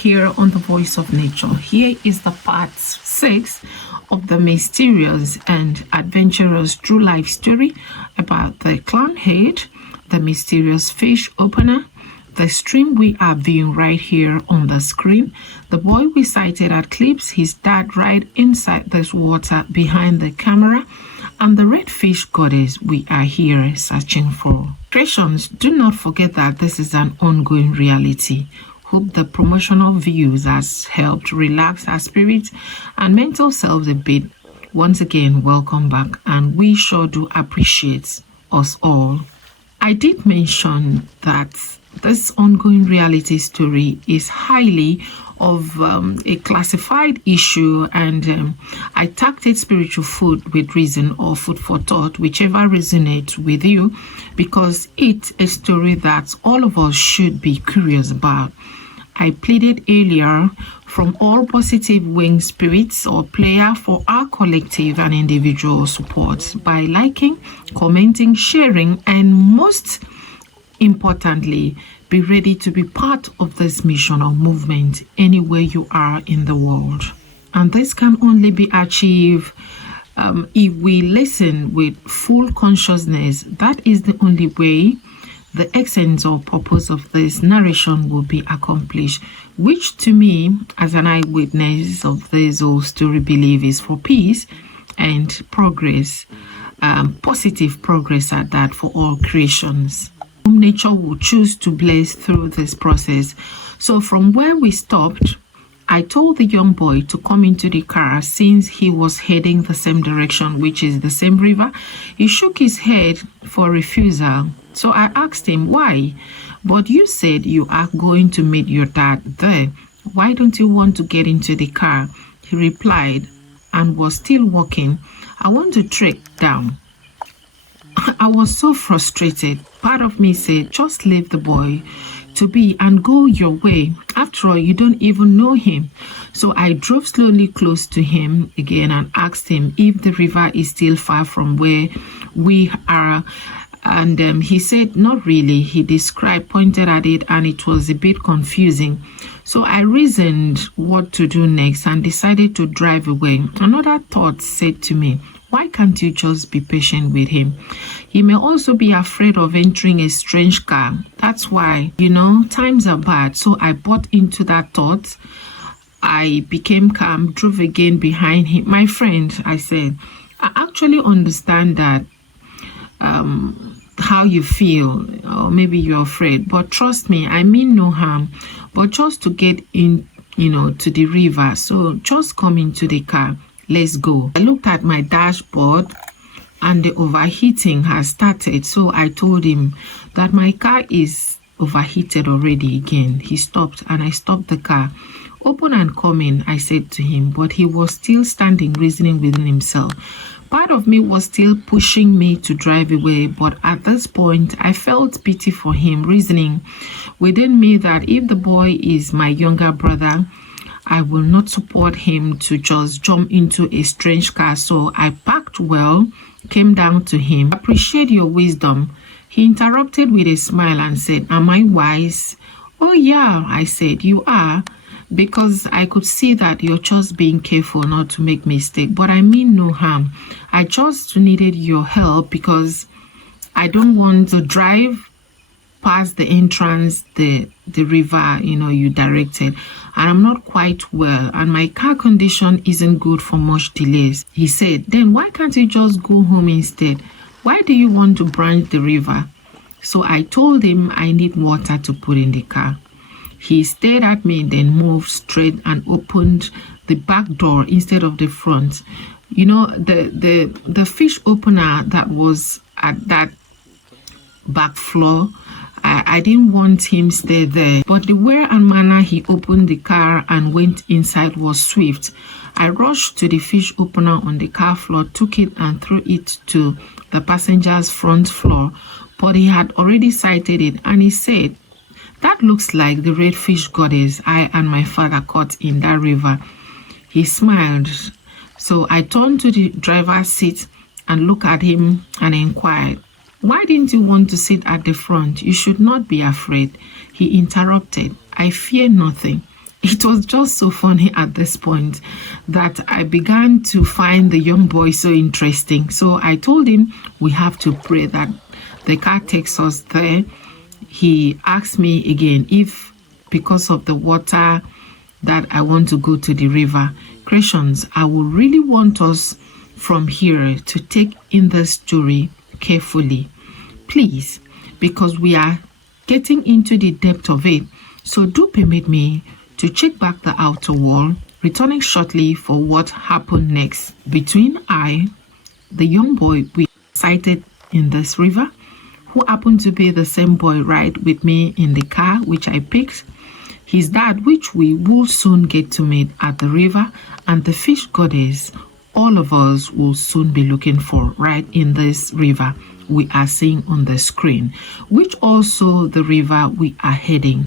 here on The Voice of Nature. Here is the part 6 of the mysterious and adventurous true life story about the clownhead, the mysterious fish opener, the stream we are viewing right here on the screen, the boy we sighted at Clips, his dad right inside this water behind the camera, and the red fish goddess we are here searching for. Creations, do not forget that this is an ongoing reality. Hope the promotional views has helped relax our spirits and mental selves a bit. Once again, welcome back, and we sure do appreciate us all. I did mention that this ongoing reality story is highly of a classified issue, and I tagged it spiritual food with reason or food for thought, whichever resonates with you, because it's a story that all of us should be curious about. I pleaded earlier from all positive winged spirits or player for our collective and individual support by liking, commenting, sharing, and most importantly, be ready to be part of this mission or movement anywhere you are in the world. And this can only be achieved if we listen with full consciousness. That is the only way the essence or purpose of this narration will be accomplished, which to me, as an eyewitness of this whole story, believe is for peace and progress, positive progress at that for all creations. Nature will choose to bless through this process. So from where we stopped, I told the young boy to come into the car since he was heading the same direction, which is the same river. He shook his head for refusal. So I asked him why. But you said you are going to meet your dad there. Why don't you want to get into the car? He replied and was still walking. I want to trek down. I was so frustrated. Part of me said, just leave the boy to be and go your way. After all, you don't even know him. So I drove slowly close to him again and asked him if the river is still far from where we are. And he said, not really. He pointed at it, and it was a bit confusing. So I reasoned what to do next and decided to drive away. Another thought said to me, why can't you just be patient with him? He may also be afraid of entering a strange car. That's why, times are bad. So I bought into that thought. I became calm, drove again behind him. My friend, I said, I actually understand that how you feel, or maybe you're afraid, but trust me, I mean no harm, but just to get in, to the river. So just come into the car. Let's go. I looked at my dashboard and the overheating has started. So I told him that my car is overheated already again. He stopped and I stopped the car. Open and come in, I said to him, but he was still standing, reasoning within himself. Part of me was still pushing me to drive away, but at this point, I felt pity for him, reasoning within me that if the boy is my younger brother, I will not support him to just jump into a strange car. So I parked well, came down to him. Appreciate your wisdom. He interrupted with a smile and said, am I wise? Oh yeah, I said, you are, because I could see that you're just being careful not to make mistake. But I mean no harm. I just needed your help because I don't want to drive past the entrance, the river, you directed, and I'm not quite well, and my car condition isn't good for much delays. He said, then why can't you just go home instead? Why do you want to branch the river? So I told him I need water to put in the car. He stared at me, then moved straight and opened the back door instead of the front. The fish opener that was at that back floor, I didn't want him stay there, but the way and manner he opened the car and went inside was swift. I rushed to the fish opener on the car floor, took it and threw it to the passenger's front floor, but he had already sighted it and he said, that looks like the red fish goddess I and my father caught in that river. He smiled. So I turned to the driver's seat and looked at him and inquired, why didn't you want to sit at the front? You should not be afraid. He interrupted. I fear nothing. It was just so funny at this point that I began to find the young boy so interesting. So I told him we have to pray that the car takes us there. He asked me again if, because of the water, that I want to go to the river. Christians, I would really want us from here to take in the story carefully, please, because we are getting into the depth of it. So do permit me to check back the outer wall, returning shortly for what happened next between the young boy we sighted in this river, who happened to be the same boy right with me in the car which I picked, his dad, which we will soon get to meet at the river, and the fish goddess all of us will soon be looking for right in this river we are seeing on the screen, which also the river we are heading.